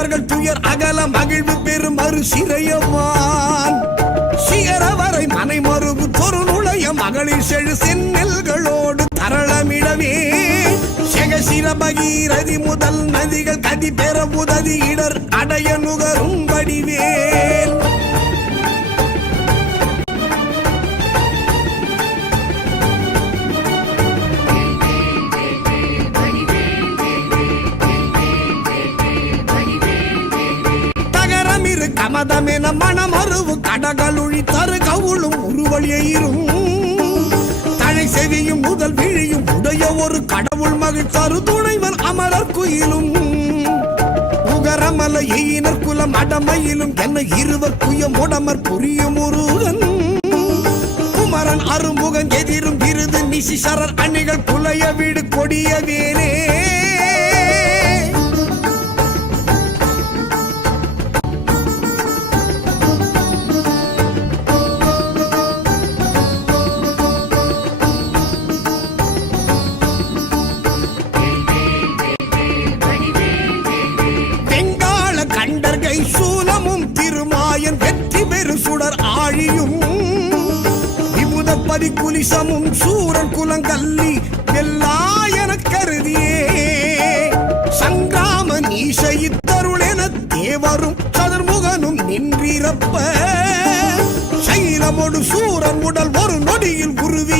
அவர்கள் துயர் அகல மகிழ்வு பெறும் மறு சிறையவான் சிகரவரை மனை மறுபு தொரு நுழைய மகளிர் செழு செந்நெல்களோடு தரளமிடவே. சிரபகீரதி முதல் நதிகள் கதி பெற உதவி இடர் அடைய நுகரும் வடிவேல். மதமென மனம் அருவு கடகளுழி தரு கவுளும் உருவழியும் தழை செவியும் முதல் விழியும் உடைய ஒரு கடவுள் மகிழ் தரு துணைவன் அமரர் குயிலும். உகரமல எயினர் குலம் அடமையிலும். என்ன இருவர் குயம் உடமர் புரியும் முருகன். குமரன் அருமுகன் எதிரும் விருது. நிசிசரர் அணிகள் புலைய வீடு கொடிய வேலே. புலிசமும் சூரன் குலங்கல்லி வெல்லாயன கருதியே. சங்கிராமன் ஈசையித்தருள் என தேவரும் சதுர்முகனும் நின்றிரப்ப. சைலமொடு சூரன் உடல் ஒரு நொடியில் உருவி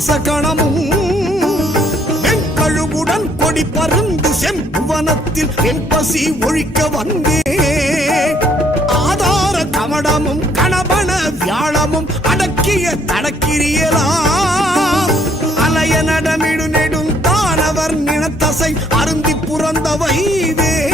பசாச கணமும் வெண்கழுவுடன் கொடி பருந்து செம்புவனத்தில் என் பசி ஒழிக்க வந்தே. ஆதார கமடமும் கணபன வியாழமும் அடக்கிய தடக்கிரியலாம் அலைய நடமிடு நெடும் தானவர் நினத்தசை அருந்தி புறந்தவை வேல்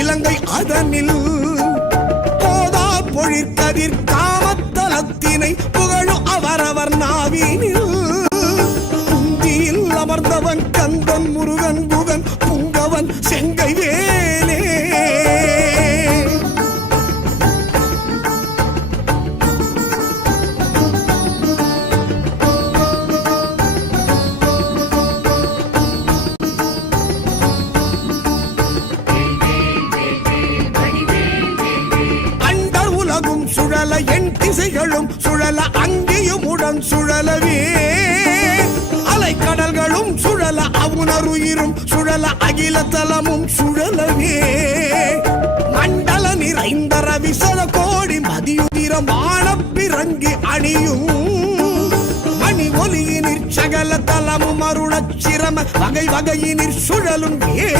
இலங்கை அதனில் போதா பொழிற்கதிர் காமத்தலத்தினை புகழும் அவரவர் நாவினில். குந்தியில் அமர்ந்தவன் கந்தன் முருகன் புகன் புங்கவன் செங்கை வேலே. சுழல அங்கேயும் உடன் சுழலவே. அலைக்கடல்களும் சுழல அவுணருயிரும் சுழல அகில தலமும் சுழலவே. மண்டல நிறைந்த ரவிசல கோடி மதியுதிரம் பிறங்கி அணியும். மணி ஒலியினிற் சகல தலமும் அருளச் சிரம வகை வகையினிற் சுழலும் ஏ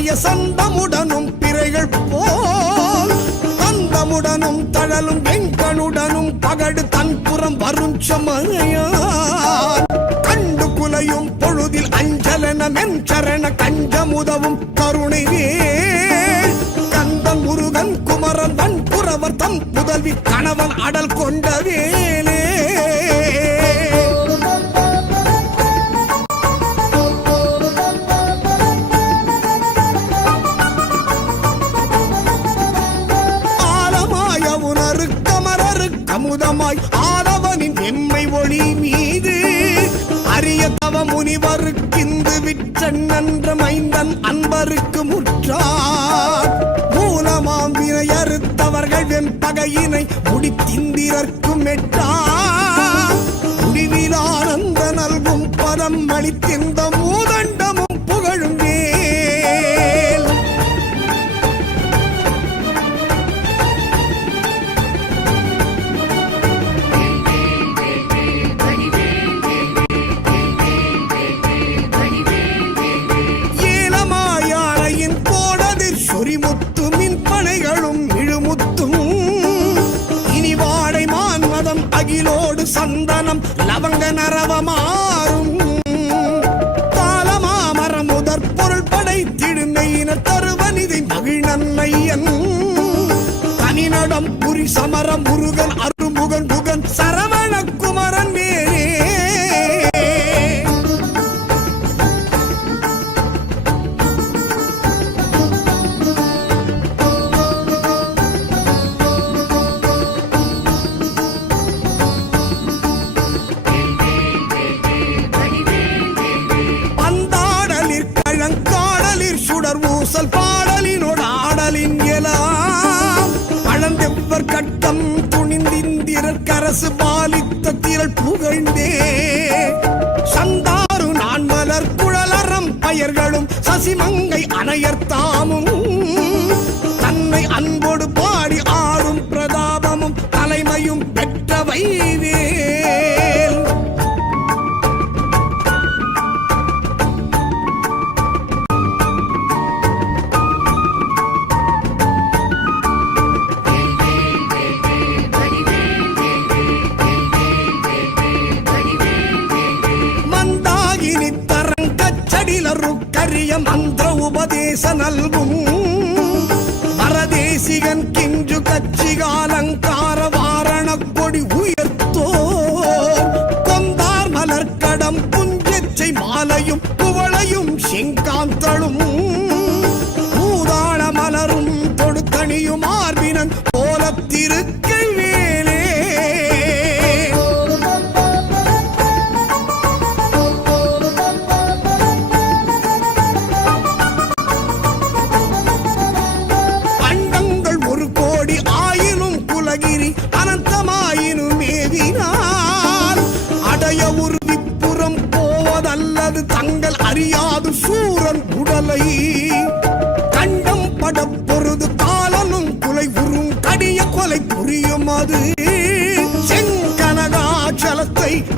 பாசமுடனும் சந்தமுடனும் பிறைகள் போல் அந்த தழலும் வெங்கனுடனும் பகடு தன்புறம் வரும் சமனையான் கண்டு குலையும் பொழுதில் அஞ்சலன மென்சரண கஞ்சமுதவும் கருணை வேல். கந்தன் முருகன் குமரன் வன்புறவர் தம் புதல்வி கணவன் அடல் கொண்டவேல் வெம்பகையினை முடித்திந்திரர்க்கும் எட்டா முடிவிலானந்த நல்கும் பதம் அளித்திருந்த மூதண்டமும் புகழும். வேல் சமரம் முருகன் 你们 மனம் தழும். பூதாள மலரும் தொடுத்தணியும் ஆர்பினன் போலத்திருக்கை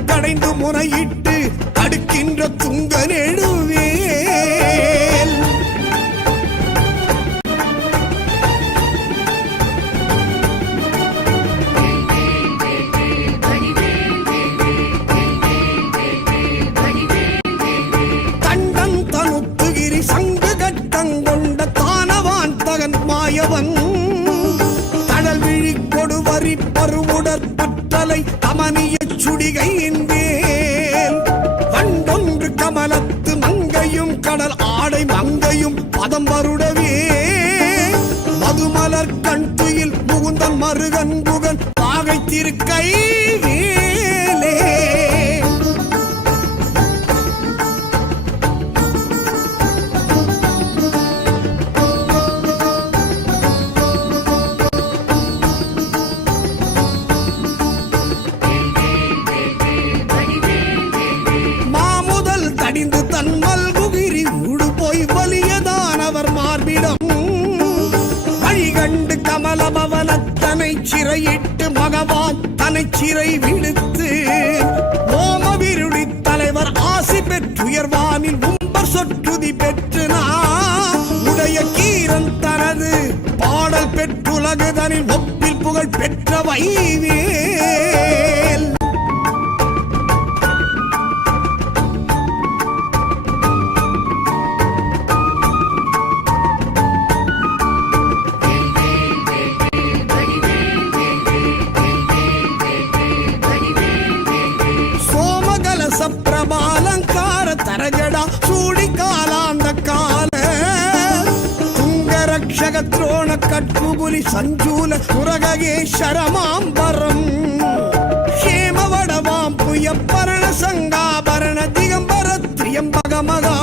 கடைந்து முறையிட்டு தமனிய சுடிகையின் வேல் வண்டொன்று கமலத்து மங்கையும் கடல் ஆடை மங்கையும் பதம் வருடவே. மதுமலர் கண் துயில் முகுந்தன் மருகன் புகன் பாகை திருக்கை சிறை விடுத்து ஓமவிருடி தலைவர் ஆசி பெற்றுயர்வானில் உம்பர் சொற்றுதி பெற்று நான் உடைய கீரன் தனது பாடல் பெற்றுலகுதனில் ஒப்பில் புகழ் பெற்ற வைவே துங்கரக்ஷக துரோண கட்புபுலி சஞ்சூல சுரகேஸ்வரமாம்பரம் ஹேமவடவாம் புய பரண சங்காபரண திகம்பர திரியம்பகமகா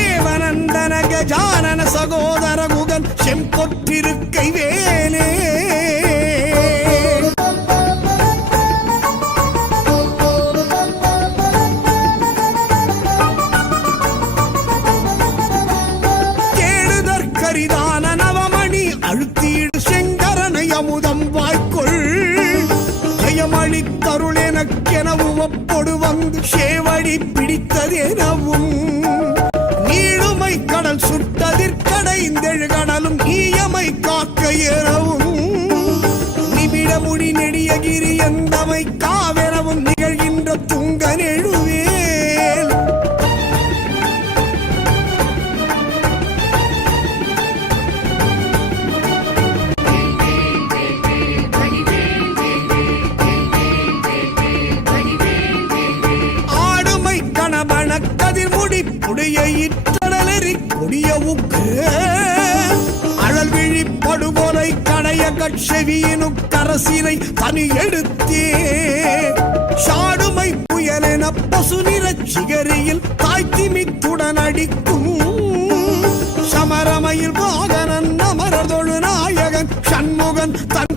ஏவனந்தன கஜானன சகோதர குகன் செம்பொற்றிருக்கை வே ஜெயமளி தருள் எனக்கெனவும் ஒப்பொடு வந்து சேவடி பிடித்ததெனவும் நீளுமை கடல் சுட்டதிற்கடைந்தெழு கடலும் ஈயமை காக்க எனவும் நிமிட முடி நெடியகிரி எந்தமை காவெனவும் நிகழ்கின்ற துங்க நெழுவேல் கடைய கரசினை தனி எடுத்தே. சாடுமை புயலென பசு நிறச் சிகரியில் தாய்த்திமித்துடன் அடிக்கும். சமரமையில் வாகனன் அமரதொழு நாயகன் சண்முகன் தன்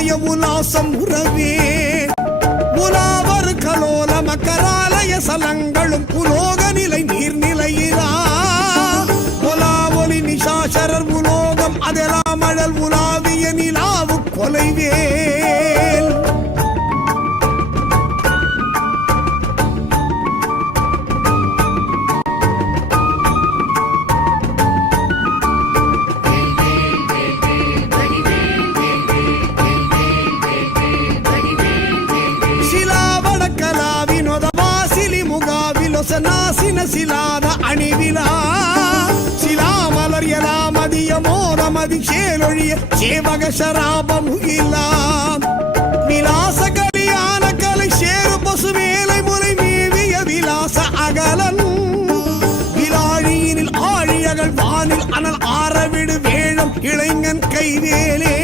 மனோலய உலாசம் உறவே. உலாவர் கலோல மக்கராலய சலங்களும் புலோக நிலை நீர்நிலையிலா. உலா ஒளி நிஷாசரர் உலோகம் அதெல்லாம் அழல் உலாவிய நிலாவு கொலைவே. வாசனா சினசிலாத அணிவிலா. சிலாமலர் எலாம் அதியமோ நமதி கேளொழிய சேவக சராபம் இல்லாம் விலாசகலியான கலை சேரு பசு மேலை முறை மேவிய விலாச அகலன். விலாழியினில் ஆழியகள் வானில் அனல் ஆரவிடு வேழம் இளைஞன் கைவேலே.